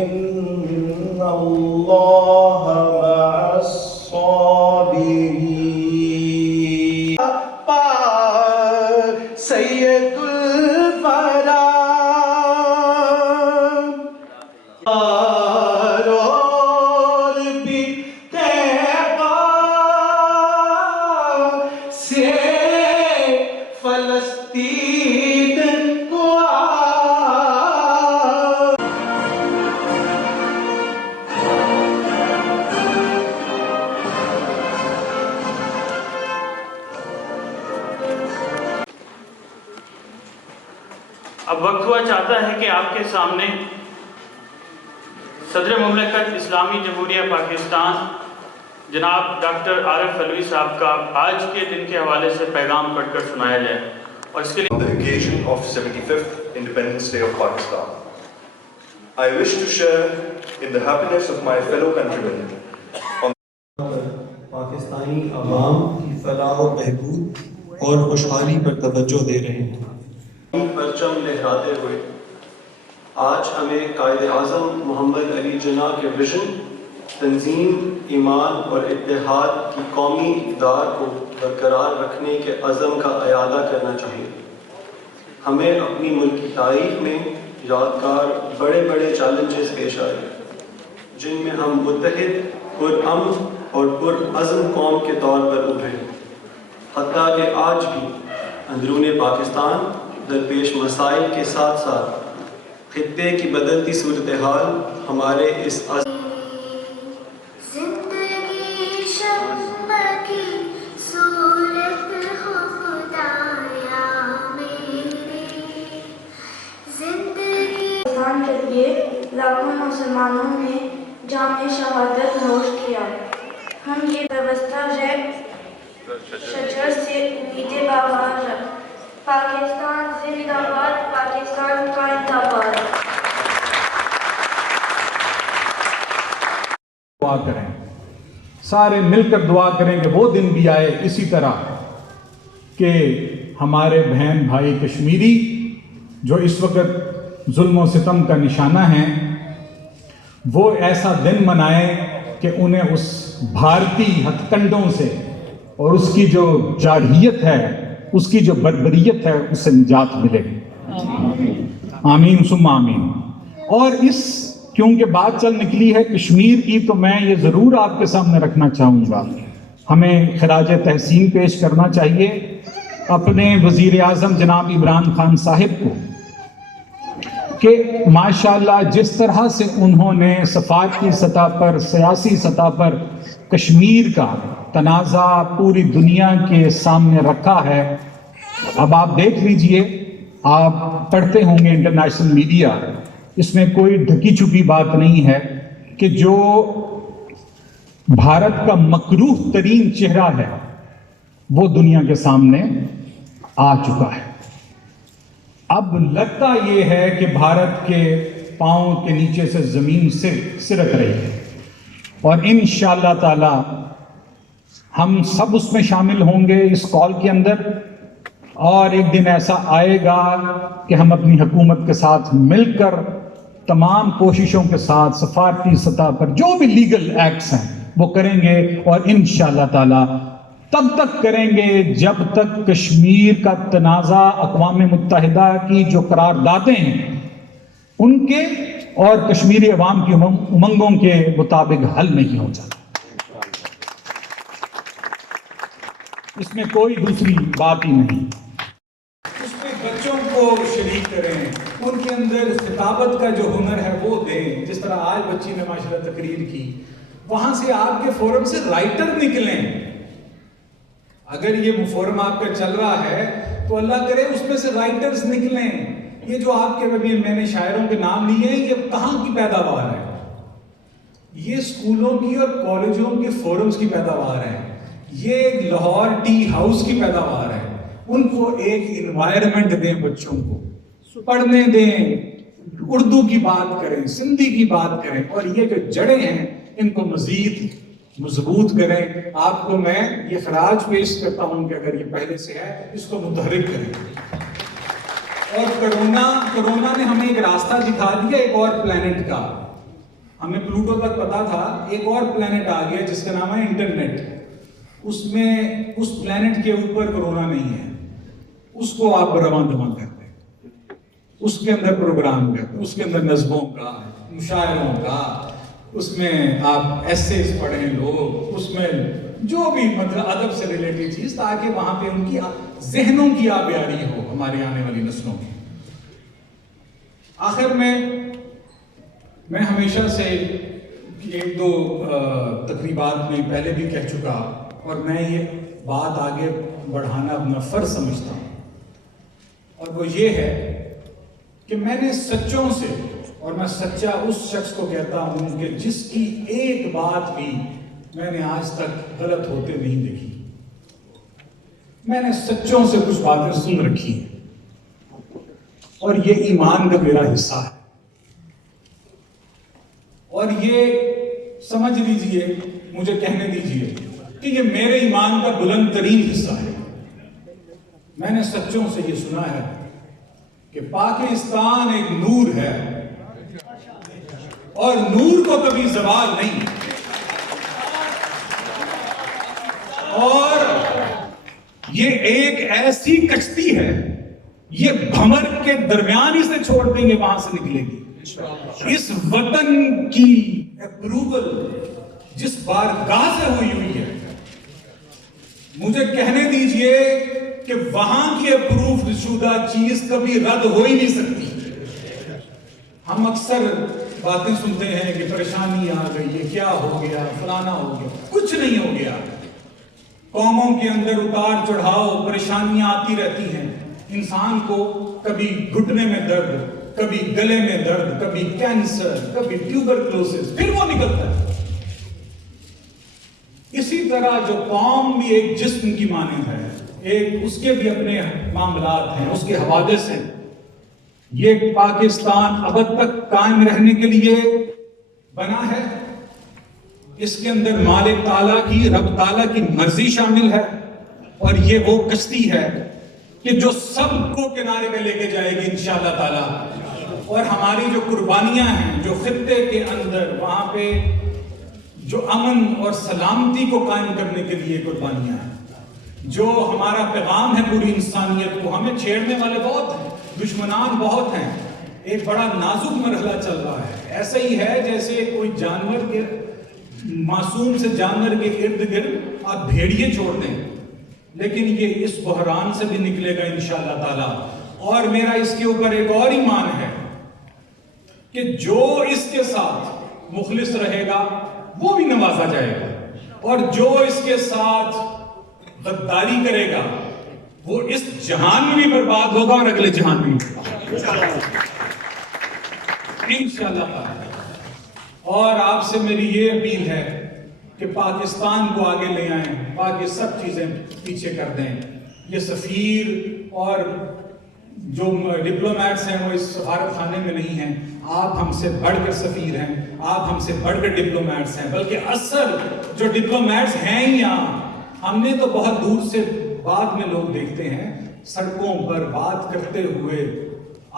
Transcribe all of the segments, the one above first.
إن الله مع الصابرين. سيد الفرا اور بھی تیبا سے فلسطین کو اب وقت ہوا چاہتا ہے کہ آپ کے سامنے صدر مملکت اسلامی جمہوریہ پاکستان جناب ڈاکٹر عارف علوی صاحب کا آج کے دن کے حوالے سے پیغام پڑھ کر سنایا جائے اور اس کے لیے On the occasion of 75th Independence Day of Pakistan, I wish to share in the happiness of my fellow countrymen on Pakistani عوام کی فلاح و بہبود اور خوشحالی پر توجہ دے رہے ہیں۔ پرچم لہراتے ہوئے آج ہمیں قائد اعظم محمد علی جناح کے ویژن، تنظیم، ایمان اور اتحاد کی قومی اقدار کو برقرار رکھنے کے عزم کا اعادہ کرنا چاہیے۔ ہمیں اپنی ملکی تاریخ میں یادگار بڑے بڑے چیلنجز پیش آئے جن میں ہم متحد، پرامن اور پرعزم قوم کے طور پر ابھرے، حتیٰ کہ آج بھی اندرون پاکستان درپیش مسائل کے ساتھ ساتھ خطے کی بدلتی صورتحال ہمارے اس زندگی شمع کی صورت ہو خدایا میری زندگی پاکستان کے لیے لاکھوں مسلمانوں نے جام شہادت نوش کیا۔ ہم یہ وابستہ ہے شجر سے امید بہار رکھ۔ پاکستان زندہ باد، پاکستان کا زندہ باد۔ دعا کریں، سارے مل کر دعا کریں کہ وہ دن بھی آئے اسی طرح کہ ہمارے بہن بھائی کشمیری جو اس وقت ظلم و ستم کا نشانہ ہیں، وہ ایسا دن منائیں کہ انہیں اس بھارتی ہتھ کنڈوں سے اور اس کی جو جارحیت ہے، اس کی جو بربریت ہے، اس سے نجات ملے۔ آمین ثم آمین۔ اور اس کیونکہ بات چل نکلی ہے کشمیر کی، تو میں یہ ضرور آپ کے سامنے رکھنا چاہوں گا، ہمیں خراج تحسین پیش کرنا چاہیے اپنے وزیر اعظم جناب عمران خان صاحب کو کہ ماشاءاللہ جس طرح سے انہوں نے سفارتی سطح پر، سیاسی سطح پر کشمیر کا تنازع پوری دنیا کے سامنے رکھا ہے۔ اب آپ دیکھ لیجئے، آپ پڑھتے ہوں گے انٹرنیشنل میڈیا، اس میں کوئی ڈھکی چھپی بات نہیں ہے کہ جو بھارت کا مکروہ ترین چہرہ ہے وہ دنیا کے سامنے آ چکا ہے۔ اب لگتا یہ ہے کہ بھارت کے پاؤں کے نیچے سے زمین سرک رہی ہے، اور انشاءاللہ تعالی ہم سب اس میں شامل ہوں گے اس کال کے اندر، اور ایک دن ایسا آئے گا کہ ہم اپنی حکومت کے ساتھ مل کر تمام کوششوں کے ساتھ سفارتی سطح پر جو بھی لیگل ایکٹس ہیں وہ کریں گے، اور انشاءاللہ تعالی تب تک کریں گے جب تک کشمیر کا تنازع اقوام متحدہ کی جو قراردادیں ہیں ان کے اور کشمیری عوام کی امنگوں کے مطابق حل نہیں ہو جاتا۔ اس میں کوئی دوسری بات ہی نہیں۔ اس میں بچوں کو شریک کریں، ان کے اندر خطابت کا جو ہنر ہے وہ دیں، جس طرح آج بچی نے ماشاءاللہ تقریر کی، وہاں سے آپ کے فورم سے رائٹر نکلیں۔ اگر یہ فورم آپ کا چل رہا ہے تو اللہ کرے اس میں سے رائٹرز نکلیں۔ یہ جو آپ کے میں نے شاعروں کے نام لیے ہیں، یہ کہاں کی پیداوار ہے؟ یہ اسکولوں کی اور کالجوں کے فورمز کی پیداوار ہے، یہ لاہور ٹی ہاؤس کی پیداوار ہے۔ ان کو ایک انوائرمنٹ دیں، بچوں کو پڑھنے دیں، اردو کی بات کریں، سندھی کی بات کریں، اور یہ جو جڑیں ہیں ان کو مزید مضبوط کریں۔ آپ کو میں یہ خراج پیش کرتا ہوں کہ اگر یہ پہلے سے ہے اس کو متحرک کریں۔ اور کرونا نے ہمیں ایک راستہ دکھا دیا ایک اور پلانٹ کا. ہمیں پلوٹو تک پتا تھا, ایک اور پلانٹ آ گیا جس کا نام ہے انٹرنیٹ. اس میں اس پلانٹ کے اوپر کرونا نہیں ہے, اس کو آپ رواں دواں کرتے ہیں, اس کے اندر پروگرام کرتے ہیں, اس کے اندر نظموں کا, مشاعروں کا, اس میں آپ ایسیز پڑھیں لوگ, اس میں جو بھی مطلب ادب سے ریلیٹڈ چیز, تاکہ وہاں پہ ان کی ذہنوں کی آبیاری ہو ہماری آنے والی نسلوں کی. آخر میں ہمیشہ سے ایک دو تقریبات میں پہلے بھی کہہ چکا, اور میں یہ بات آگے بڑھانا اپنا فرض سمجھتا ہوں, اور وہ یہ ہے کہ میں نے سچوں سے, اور میں سچا اس شخص کو کہتا ہوں کہ جس کی ایک بات بھی میں نے آج تک غلط ہوتے نہیں دیکھی. میں نے سچوں سے کچھ باتیں سن رکھی ہیں, اور یہ ایمان کا میرا حصہ ہے, اور یہ سمجھ لیجئے, مجھے کہنے دیجئے کہ یہ میرے ایمان کا بلند ترین حصہ ہے. میں نے سچوں سے یہ سنا ہے کہ پاکستان ایک نور ہے, اور نور کو کبھی زوال نہیں, اور یہ ایک ایسی کشتی ہے, یہ بھمر کے درمیان ہی سے چھوڑ دیں گے وہاں سے نکلے گی. اس وطن کی اپروول جس بارگاہ سے ہوئی ہے, مجھے کہنے دیجئے کہ وہاں کی اپروو شدہ چیز کبھی رد ہو ہی نہیں سکتی. ہم اکثر باتیں سنتے ہیں کہ پریشانی آ گئی, یہ کیا ہو گیا, فلانا ہو گیا. کچھ نہیں ہو گیا. قوموں کے اندر اتار چڑھاؤ, پریشانیاں آتی رہتی ہیں. انسان کو کبھی گھٹنے میں درد, کبھی گلے میں درد, کبھی کینسر, کبھی ٹیوبرکلوسس, پھر وہ نکلتا ہے. اسی طرح جو قوم بھی ایک جسم کی مانند ہے, ایک اس کے بھی اپنے معاملات ہیں, اس کے حوادث ہیں. یہ پاکستان ابد تک قائم رہنے کے لیے بنا ہے. اس کے اندر مالک تعالیٰ کی, رب تعالیٰ کی مرضی شامل ہے, اور یہ وہ کشتی ہے کہ جو سب کو کنارے پہ لے کے جائے گی انشاءاللہ تعالیٰ. اور ہماری جو قربانیاں ہیں, جو خطے کے اندر وہاں پہ جو امن اور سلامتی کو قائم کرنے کے لیے قربانیاں ہیں, جو ہمارا پیغام ہے پوری انسانیت کو, ہمیں چھیڑنے والے بہت ہیں, دشمنان بہت ہیں. ایک بڑا نازک مرحلہ چل رہا ہے. ایسا ہی ہے جیسے کوئی جانور کے, معصوم سے جانور کے ارد گرد آپ بھیڑیے چھوڑ دیں, لیکن یہ اس بحران سے بھی نکلے گا انشاءاللہ تعالیٰ. اور میرا اس کے اوپر ایک اور ایمان ہے کہ جو اس کے ساتھ مخلص رہے گا وہ بھی نوازا جائے گا, اور جو اس کے ساتھ غداری کرے گا وہ اس جہان میں بھی برباد ہوگا اور اگلے جہان میں بھی انشاءاللہ. اور آپ سے میری یہ اپیل ہے کہ پاکستان کو آگے لے آئیں, باقی سب چیزیں پیچھے کر دیں. یہ سفیر اور جو ڈپلومیٹس ہیں وہ اس سفارت خانے میں نہیں ہیں. آپ ہم سے بڑھ کر سفیر ہیں, آپ ہم سے بڑھ کر ڈپلومیٹس ہیں, بلکہ اصل جو ڈپلومیٹس ہیں ہی یہاں. ہم نے تو بہت دور سے بعد میں لوگ دیکھتے ہیں, سڑکوں پر بات کرتے ہوئے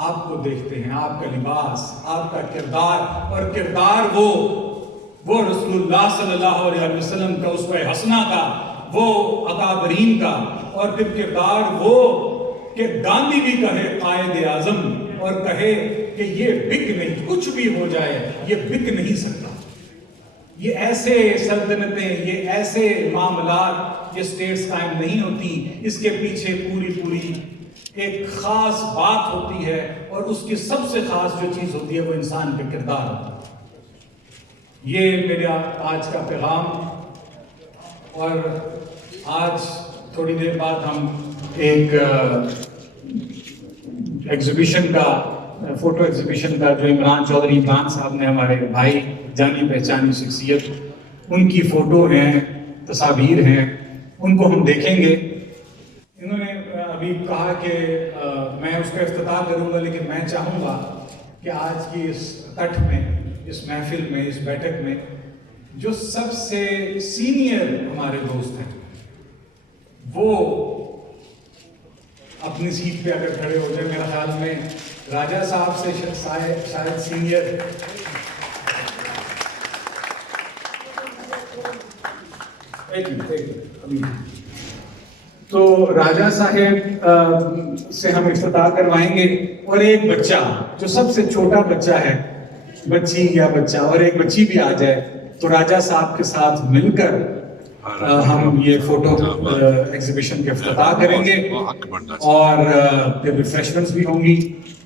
آپ کو دیکھتے ہیں, آپ کا لباس, آپ کا کردار, اور کردار وہ رسول اللہ صلی اللہ علیہ وسلم کا اسوہ حسنہ کا, وہ اکابرین کا, اور پھر کردار وہ کہ گاندھی بھی کہے قائد اعظم, اور کہے کہ یہ بک نہیں, کچھ بھی ہو جائے یہ بک نہیں سکتا. یہ ایسے سلطنتیں, یہ ایسے معاملات, یہ سٹیٹس قائم نہیں ہوتی. اس کے پیچھے پوری ایک خاص بات ہوتی ہے, اور اس کی سب سے خاص جو چیز ہوتی ہے وہ انسان کا کردار ہوتا ہے. یہ میرا آج کا پیغام. اور آج تھوڑی دیر بعد ہم ایک ایگزیبیشن کا, فوٹو ایگزیبیشن کا, جو عمران چودھری عمران صاحب نے, ہمارے بھائی, جانی پہچانی شخصیت, ان کی فوٹو ہیں, تصاویر ہیں, ان کو ہم دیکھیں گے. انہوں نے ابھی کہا کہ میں اس کا افتتاح کروں گا, لیکن میں چاہوں گا کہ آج کی اس کٹ میں, اس محفل میں, اس بیٹھک میں جو سب سے سینئر ہمارے دوست ہیں وہ اپنی سیٹ پہ اگر کھڑے ہو جائیں. میرا خیال میں راجہ صاحب سے شاید سینئر تو راجہ صاحب سے ہم افتتاح کروائیں گے. اور ایک بچہ جو سب سے چھوٹا بچہ ہے, بچی یا بچہ, اور ایک بچی بھی آ جائے تو راجہ صاحب کے ساتھ مل کر ہم یہ فوٹو ایگزیبیشن کے افتتاح کریں گے اور پھر ریفریشمنٹس بھی ہوں گی.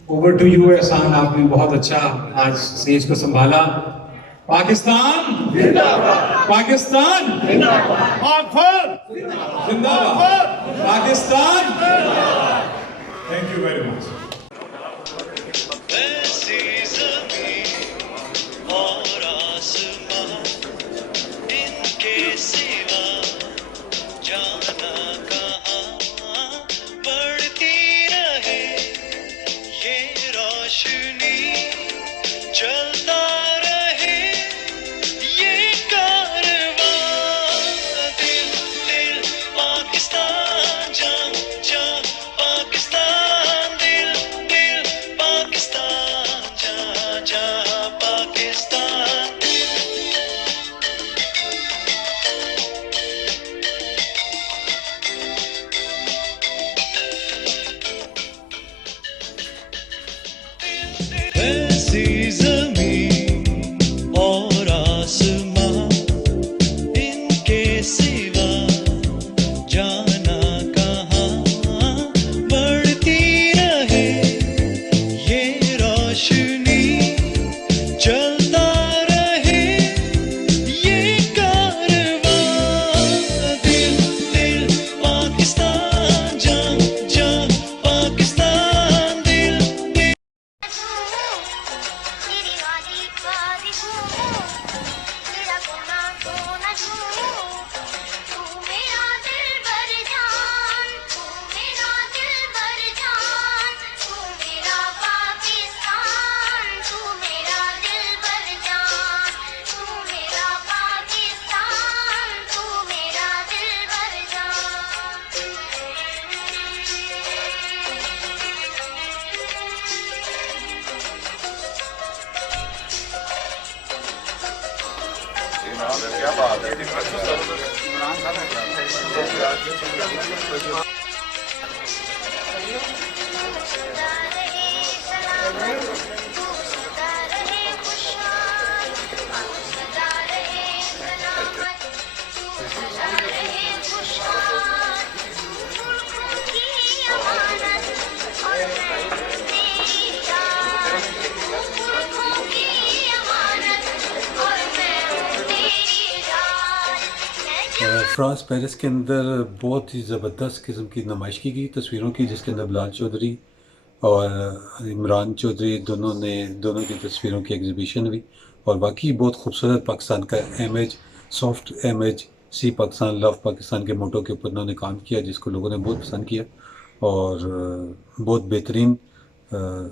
اوور ٹو یو احسان, آپ نے بہت اچھا آج اسٹیج کو سنبھالا. پاکستان زندہ باد, پاکستان زندہ باد, زندہ باد, Pakistan. Thank you very much. France Paris کے اندر بہت ہی زبردست قسم کی نمائش کی گئی تصویروں کی، جس کے اندر بلال چودھری اور عمران چودھری دونوں کی تصویروں کی ایگزیبیشن ہوئی. اور باقی بہت خوبصورت پاکستان کا امیج، سافٹ امیج، سی پاکستان لو پاکستان کے موٹو کے اوپر انہوں نے کام کیا، جس کو لوگوں نے بہت پسند کیا اور بہت بہترین اور